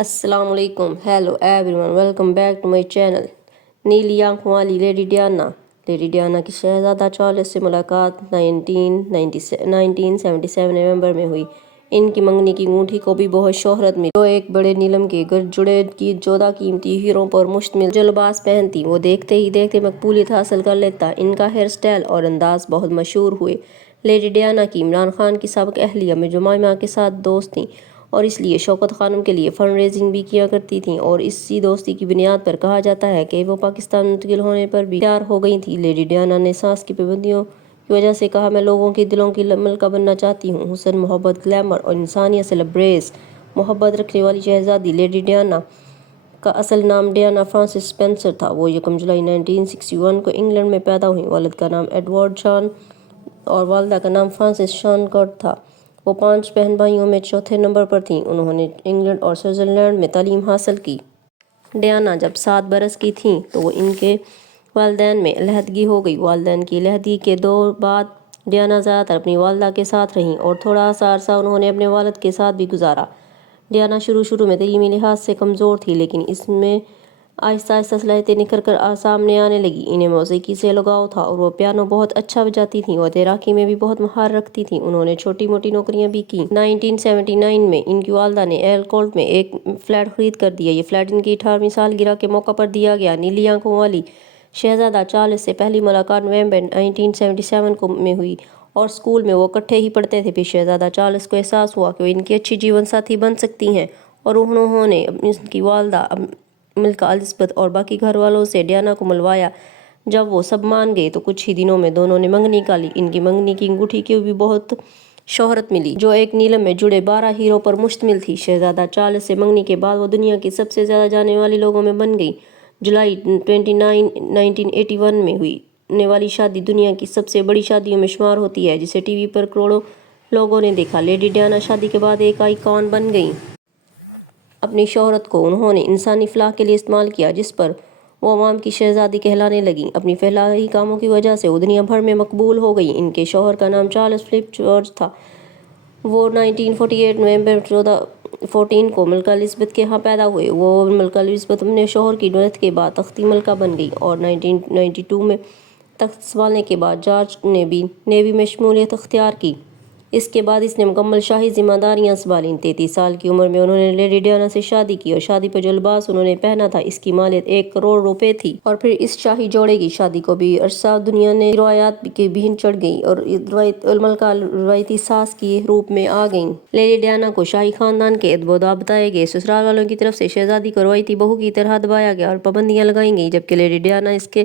السلام علیکم. Hello everyone, welcome back to my channel. نیلی آنکھوں والی لیڈی ڈیانا کی شہزادہ چارلس سے ملاقات 1977 نومبر میں ہوئی. ان کی منگنی کی انگوٹھی کو بھی بہت شہرت ملی, جو ایک بڑے نیلم کے گرد جڑے کی 14 قیمتی ہیروں پر مشتمل جو لباس پہنتی وہ دیکھتے ہی دیکھتے مقبولیت حاصل کر لیتا. ان کا ہیئر سٹائل اور انداز بہت مشہور ہوئے. لیڈی ڈیانا کی عمران خان کی سابق اہلیہ میں جمائمہ کے ساتھ دوست تھیں اور اس لیے شوکت خانم کے لیے فنڈ ریزنگ بھی کیا کرتی تھیں, اور اسی دوستی کی بنیاد پر کہا جاتا ہے کہ وہ پاکستان منتقل ہونے پر بھی تیار ہو گئی تھیں. لیڈی ڈیانا نے سانس کی پابندیوں کی وجہ سے کہا, میں لوگوں کے دلوں کی ملکہ بننا چاہتی ہوں. حسن, محبت, گلیمر اور انسانیت سے لبریز محبت رکھنے والی شہزادی لیڈی ڈیانا کا اصل نام ڈیانا فرانسس اسپینسر تھا. وہ 1 جولائی 1961 کو انگلینڈ میں پیدا ہوئیں. والد کا نام ایڈورڈ شان اور والدہ کا نام فرانسس شانکرٹ تھا. وہ 5 بہن بھائیوں میں چوتھے نمبر پر تھیں. انہوں نے انگلینڈ اور سوئٹزرلینڈ میں تعلیم حاصل کی. ڈیانا جب 7 برس کی تھیں تو ان کے والدین میں علیحدگی ہو گئی. والدین کی علیحدگی کے دور بعد ڈیانا زیادہ تر اپنی والدہ کے ساتھ رہیں اور تھوڑا سا عرصہ انہوں نے اپنے والد کے ساتھ بھی گزارا. ڈیانا شروع میں تعلیمی لحاظ سے کمزور تھی, لیکن اس میں آہستہ آہستہ صلاحیتیں نکھر کر سامنے آنے لگی. انہیں موسیقی سے لگاؤ تھا اور وہ پیانو بہت اچھا بجاتی تھیں. وہ تیراکی میں بھی بہت مہارت رکھتی تھیں. انہوں نے چھوٹی موٹی نوکریاں بھی کیں. 1979 میں ان کی والدہ نے ایل کولٹ میں ایک فلیٹ خرید کر دیا. یہ فلیٹ ان کی 18ویں سالگرہ کے موقع پر دیا گیا. نیلی آنکھوں والی شہزادہ چارلس سے پہلی ملاقات نومبر 1977 میں ہوئی اور اسکول میں وہ اکٹھے ہی پڑھتے تھے. پھر شہزادہ چارلس کو احساس ہوا کہ وہ ان کی اچھی جیون ساتھی بن سکتی ہیں اور انہوں نے ان کی والدہ ملکہ الزبتھ اور باقی گھر والوں سے ڈیانا کو ملوایا. جب وہ سب مان گئے تو کچھ ہی دنوں میں دونوں نے منگنی کا لی. ان کی منگنی کی انگوٹھی کی بھی بہت شہرت ملی, جو ایک نیلم میں جڑے 12 ہیروں پر مشتمل تھی. شہزادہ چارلس سے منگنی کے بعد وہ دنیا کی سب سے زیادہ جانے والی لوگوں میں بن گئی. جولائی 29 1981 میں ہونے والی شادی دنیا کی سب سے بڑی شادیوں میں شمار ہوتی ہے, جسے ٹی وی پر کروڑوں لوگوں نے دیکھا. لیڈی ڈیانا شادی کے بعد ایک آئیکن بن گئیں. اپنی شہرت کو انہوں نے انسانی فلاح کے لیے استعمال کیا, جس پر وہ عوام کی شہزادی کہلانے لگیں. اپنی فلاحی کاموں کی وجہ سے وہ دنیا بھر میں مقبول ہو گئیں. ان کے شوہر کا نام چارلس فلپ جارج تھا. وہ 1948 نومبر 14 کو ملکہ الزبتھ کے ہاں پیدا ہوئے. وہ ملکہ الزبتھ اپنے شوہر کی ڈیتھ کے بعد تختی ملکہ بن گئی اور 1992 میں تخت سنبھالنے کے بعد جارج نے بھی نیوی میں شمولیت اختیار کی. اس کے بعد اس نے مکمل شاہی ذمہ داریاں سنبھالیں. 33 سال کی عمر میں انہوں نے لیڈی ڈیانا سے شادی کی اور شادی پر جو لباس انہوں نے پہنا تھا اس کی مالیت 1 کروڑ روپے تھی. اور پھر اس شاہی جوڑے کی شادی کو بھی عرصہ دنیا نے روایات کی بہن چڑھ گئی اور ملکہ روایتی ساس کی روپ میں آ گئیں. لیڈی ڈیانا کو شاہی خاندان کے ادب بتائے گئے. سسرال والوں کی طرف سے شہزادی کو روایتی بہو کی طرح دبایا گیا اور پابندیاں لگائی گئیں, جبکہ لیڈی ڈیانا اس کے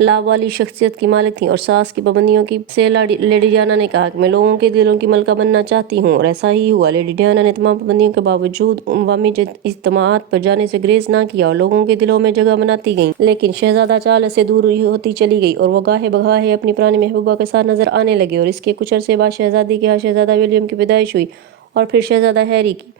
لاب والی شخصیت کی مالک تھیں. اور ساس کی پابندیوں سے لیڈی ڈیانا نے کہا کہ میں لوگوں کے دلوں کی ملکہ بننا چاہتی ہوں, اور ایسا ہی ہوا. لیڈی ڈیانا نے تمام پابندیوں کے باوجود عوامی اجتماعات پر جانے سے گریز نہ کیا اور لوگوں کے دلوں میں جگہ بناتی گئیں. لیکن شہزادہ چارلس سے دور ہوتی چلی گئی اور وہ گاہے بگاہے اپنی پرانی محبوبہ کے ساتھ نظر آنے لگے. اور اس کے کچھ عرصے بعد شہزادی کے ہاں شہزادہ ولیم کی پیدائش ہوئی اور پھر شہزادہ ہیری کی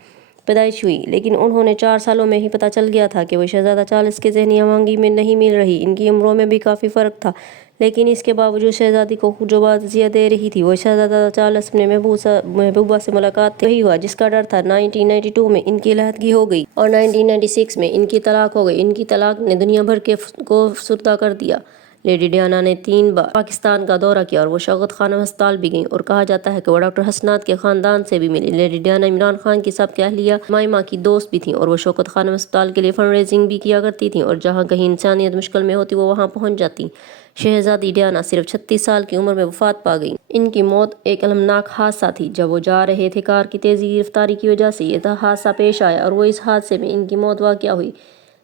پیدائش ہوئی. لیکن انہیں 4 سالوں میں ہی پتہ چل گیا تھا کہ وہ شہزادہ چارلس کے ذہنی ہم آہنگی میں نہیں مل رہی. ان کی عمروں میں بھی کافی فرق تھا, لیکن اس کے باوجود شہزادی کو جو بات اذیت دے رہی تھی وہ شہزادہ چارلس اپنے محبوبہ سے ملاقات وہی ہوا جس کا ڈر تھا. 1992 میں ان کی علیحدگی ہو گئی اور 1996 میں ان کی طلاق ہو گئی. ان کی طلاق نے دنیا بھر کو افسردہ کر دیا. لیڈی ڈیانا نے 3 بار پاکستان کا دورہ کیا اور وہ شوکت خانم ہسپتال بھی گئیں, اور کہا جاتا ہے کہ وہ ڈاکٹر حسنات کے خاندان سے بھی ملی. لیڈی ڈیانا عمران خان کی سابق اہلیہ جمائمہ کی دوست بھی تھیں اور وہ شوکت خانم ہسپتال کے لیے فنڈ ریزنگ بھی کیا کرتی تھیں, اور جہاں کہیں انسانیت مشکل میں ہوتی وہ وہاں پہنچ جاتی. شہزادی ڈیانا صرف 36 سال کی عمر میں وفات پا گئیں. ان کی موت ایک المناک حادثہ تھی. جب وہ جا رہے تھے کار کی تیزی رفتاری کی وجہ سے یہ حادثہ پیش آیا, اور وہ اس حادثے میں ان کی موت واقع ہوئی.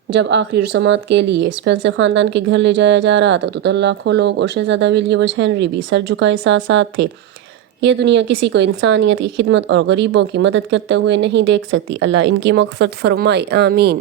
جب آخری رسومات کے لیے اسپینسر خاندان کے گھر لے جایا جا رہا تھا تو لاکھوں لوگ اور شہزادہ ولیم اور ہنری بھی سر جھکائے ساتھ تھے. یہ دنیا کسی کو انسانیت کی خدمت اور غریبوں کی مدد کرتے ہوئے نہیں دیکھ سکتی. اللہ ان کی مغفرت فرمائے, آمین.